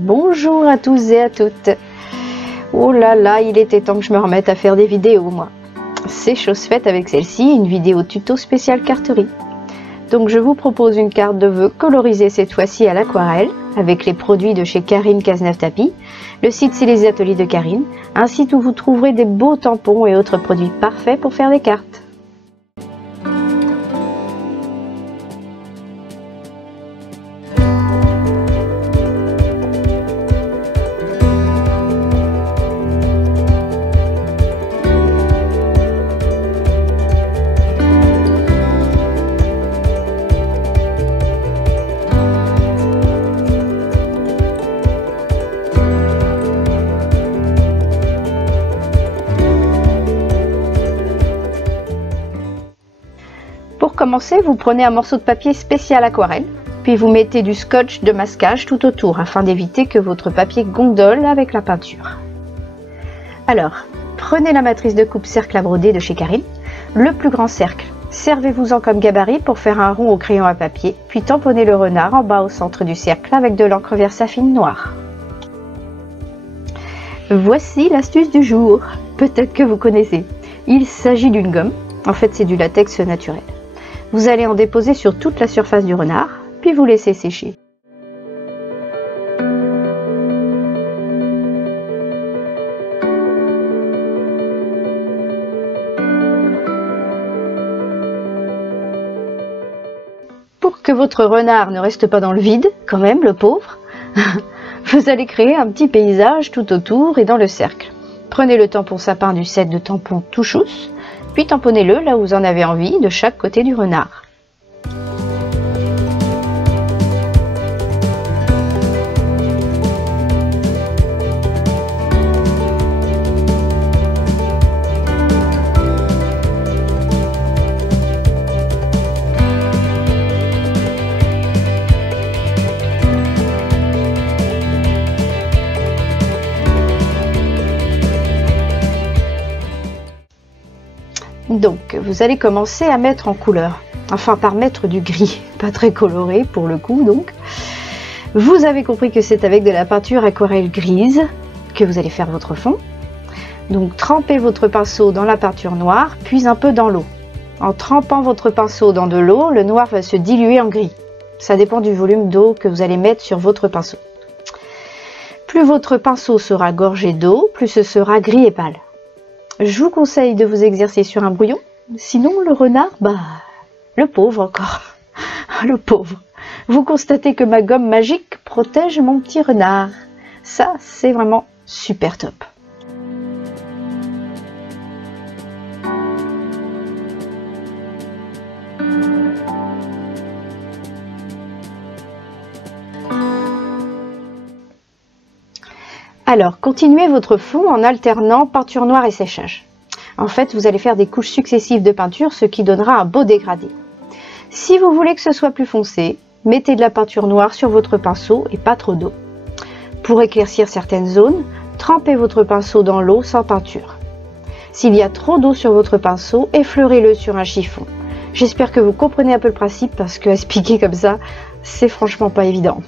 Bonjour à tous et à toutes. Oh là là, il était temps que je me remette à faire des vidéos moi. C'est chose faite avec celle-ci, une vidéo tuto spéciale carterie. Donc je vous propose une carte de vœux colorisée cette fois-ci à l'aquarelle, avec les produits de chez Karine Cazeneuve Tapis. Le site c'est les ateliers de Karine, un site où vous trouverez des beaux tampons et autres produits parfaits pour faire des cartes. Pour commencer, vous prenez un morceau de papier spécial aquarelle, puis vous mettez du scotch de masquage tout autour afin d'éviter que votre papier gondole avec la peinture. Alors, prenez la matrice de coupe cercle à broder de chez Karine, le plus grand cercle. Servez-vous-en comme gabarit pour faire un rond au crayon à papier, puis tamponnez le renard en bas au centre du cercle avec de l'encre Versafine noire. Voici l'astuce du jour, peut-être que vous connaissez. Il s'agit d'une gomme, en fait c'est du latex naturel. Vous allez en déposer sur toute la surface du renard, puis vous laissez sécher. Pour que votre renard ne reste pas dans le vide, quand même, le pauvre, vous allez créer un petit paysage tout autour et dans le cercle. Prenez le tampon sapin du set de tampons Touchous, puis tamponnez-le là où vous en avez envie, de chaque côté du renard. Donc, vous allez commencer à mettre en couleur, enfin par mettre du gris, pas très coloré pour le coup donc. Vous avez compris que c'est avec de la peinture aquarelle grise que vous allez faire votre fond. Donc trempez votre pinceau dans la peinture noire, puis un peu dans l'eau. En trempant votre pinceau dans de l'eau, le noir va se diluer en gris. Ça dépend du volume d'eau que vous allez mettre sur votre pinceau. Plus votre pinceau sera gorgé d'eau, plus ce sera gris et pâle. Je vous conseille de vous exercer sur un brouillon, sinon le renard, le pauvre encore, le pauvre. Vous constatez que ma gomme magique protège mon petit renard. Ça, c'est vraiment super top. Alors, continuez votre fond en alternant peinture noire et séchage. En fait, vous allez faire des couches successives de peinture, ce qui donnera un beau dégradé. Si vous voulez que ce soit plus foncé, mettez de la peinture noire sur votre pinceau et pas trop d'eau. Pour éclaircir certaines zones, trempez votre pinceau dans l'eau sans peinture. S'il y a trop d'eau sur votre pinceau, effleurez-le sur un chiffon. J'espère que vous comprenez un peu le principe parce que expliquer comme ça, c'est franchement pas évident.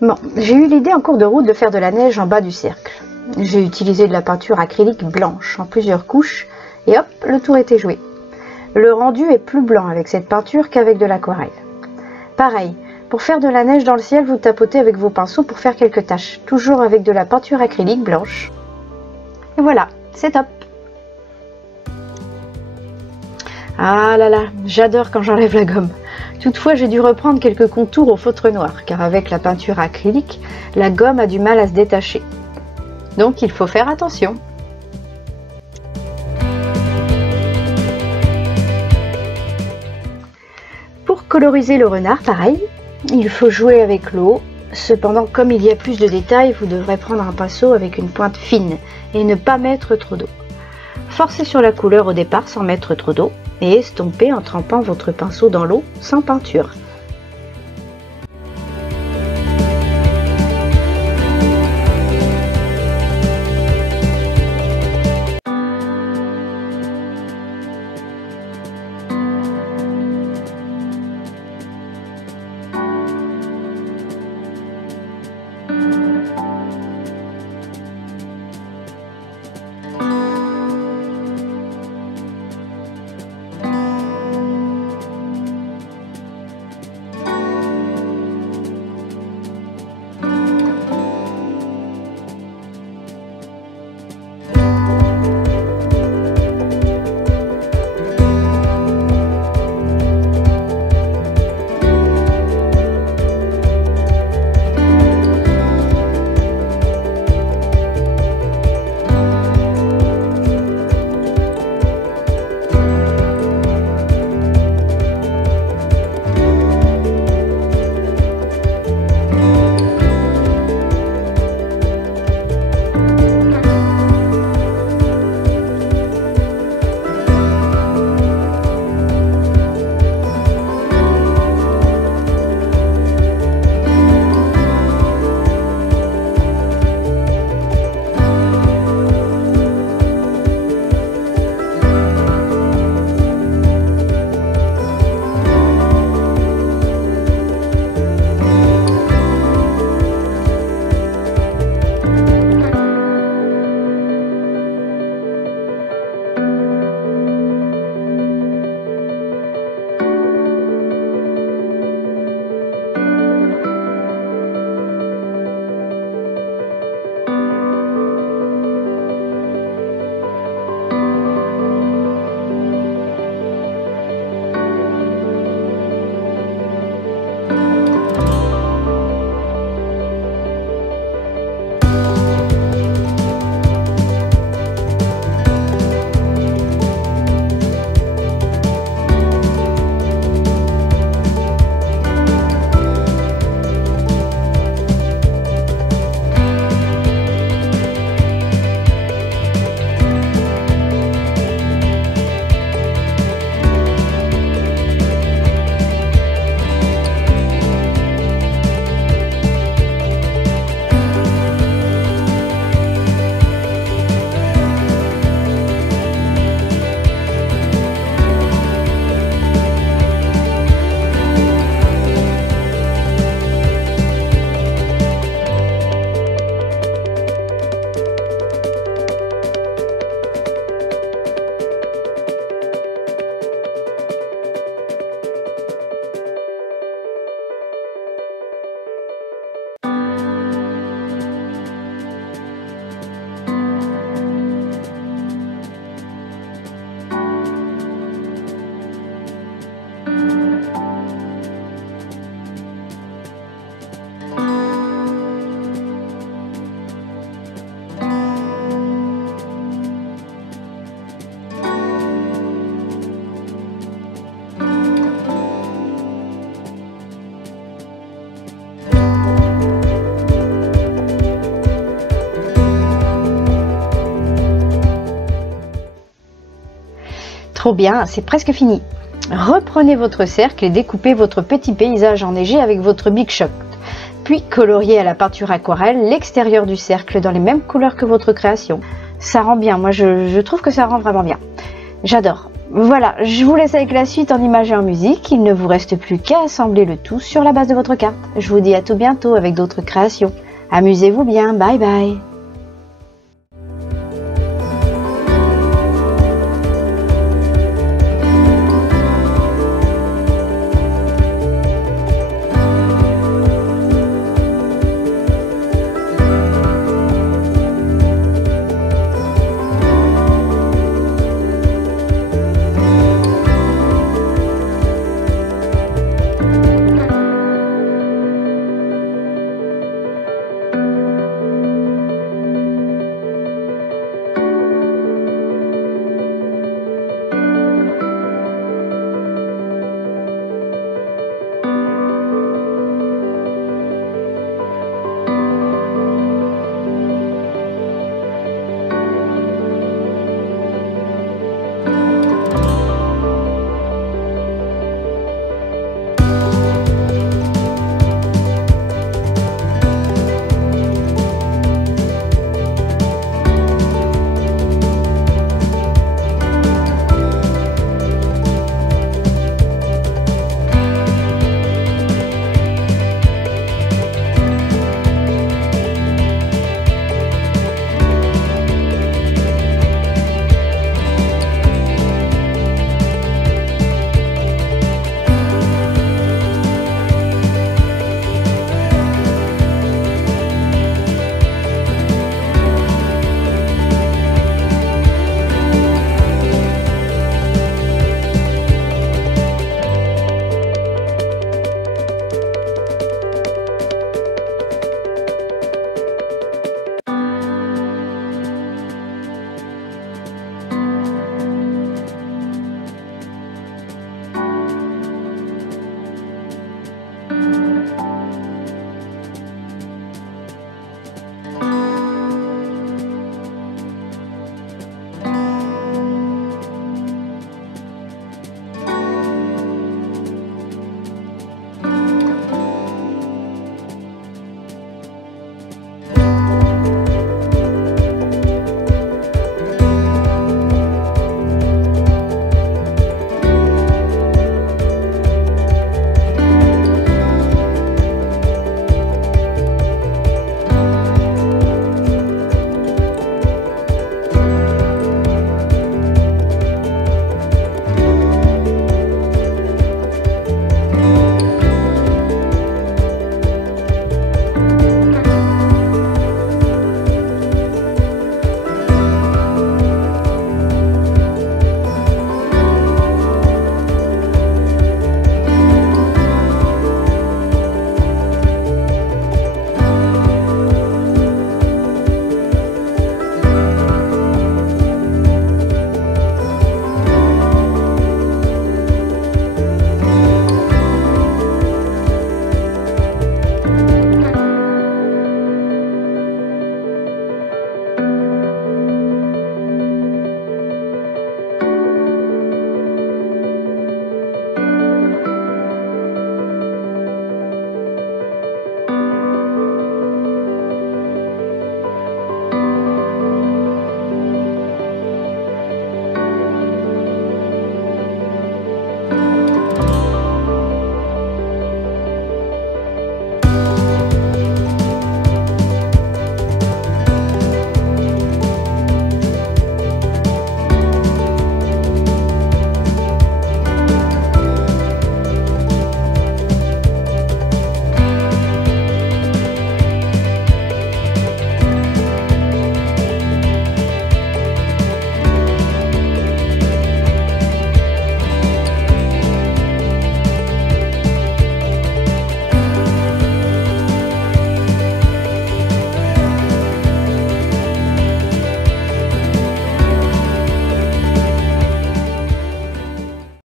Bon, j'ai eu l'idée en cours de route de faire de la neige en bas du cercle. J'ai utilisé de la peinture acrylique blanche en plusieurs couches et hop, le tour était joué. Le rendu est plus blanc avec cette peinture qu'avec de l'aquarelle. Pareil, pour faire de la neige dans le ciel, vous tapotez avec vos pinceaux pour faire quelques taches, toujours avec de la peinture acrylique blanche. Et voilà, c'est top. Ah là là, j'adore quand j'enlève la gomme. Toutefois, j'ai dû reprendre quelques contours au feutre noir, car avec la peinture acrylique, la gomme a du mal à se détacher. Donc il faut faire attention. Pour coloriser le renard, pareil, il faut jouer avec l'eau. Cependant, comme il y a plus de détails, vous devrez prendre un pinceau avec une pointe fine et ne pas mettre trop d'eau. Forcez sur la couleur au départ sans mettre trop d'eau et estompez en trempant votre pinceau dans l'eau sans peinture. Trop bien, c'est presque fini. Reprenez votre cercle et découpez votre petit paysage enneigé avec votre Big Shot. Puis coloriez à la peinture aquarelle l'extérieur du cercle dans les mêmes couleurs que votre création. Ça rend bien, moi je trouve que ça rend vraiment bien. J'adore. Voilà, je vous laisse avec la suite en images et en musique. Il ne vous reste plus qu'à assembler le tout sur la base de votre carte. Je vous dis à tout bientôt avec d'autres créations. Amusez-vous bien, bye bye.